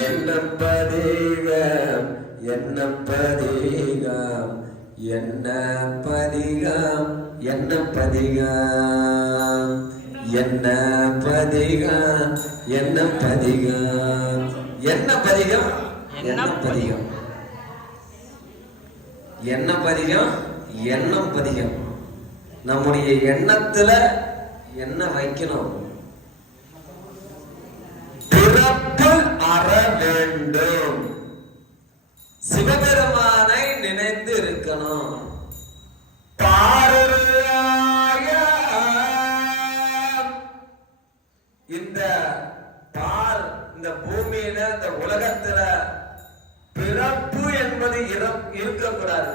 என்னப்பதிகம் என்னப்பதிகம் என்ன பதிகம் என்ன பதிகம் என்ன பதிகம் என்ன பதிகம் என்ன பதிகம் என்ன பதிகம் என்ன பதிகம். எண்ணம் பதிகம். நம்முடைய எண்ணத்தில் என்ன வைக்கணும்? பூமியில இந்த உலகத்துல பிறப்பு என்பது இருக்கக்கூடாது.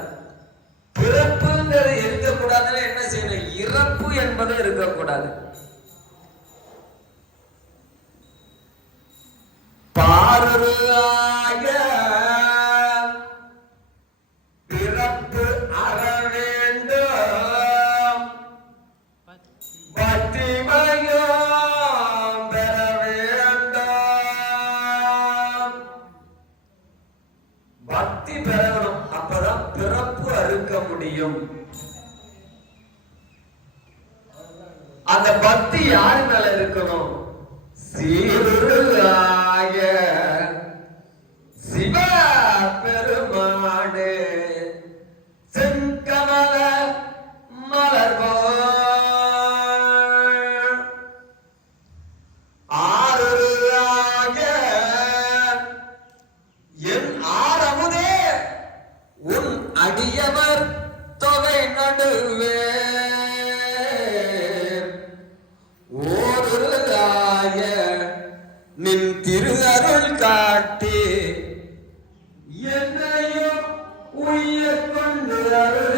பிறப்புங்கிறது இருக்கக்கூடாதுன்னு என்ன செய்யணும்? இறப்பு என்பது இருக்கக்கூடாது. பாரு பிறப்பு அறுக்க முடியும். அந்த பக்தி யார் மேல இருக்கணும்? சீருளாய அடியவர் தொகை நடுவே ஓருராய நின் திருஅருள் காட்டி என்னையும் உய்ய கொண்டு அருள்